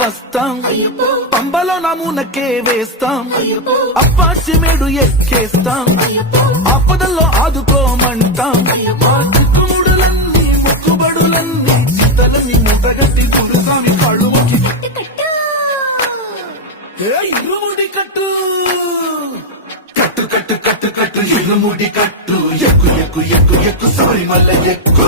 వస్తాం పంబలో నమూనకే వేస్తాం అప్పాచి మేడు ఎక్కేస్తాం ఆపదల్లో ఆదుకోమంటాం మూడులన్నీ మొక్కుబడులన్నీ చితలని ముట్టగట్టి గురుస్వామి కాళ్ళు మొక్కి ఇరుముడి కట్టు కట్టు కట్టు కట్టు కట్టు ఇరుముడి కట్టు ఎక్కు ఎక్కు ఎక్కు ఎక్కు శబరిమల ఎక్కు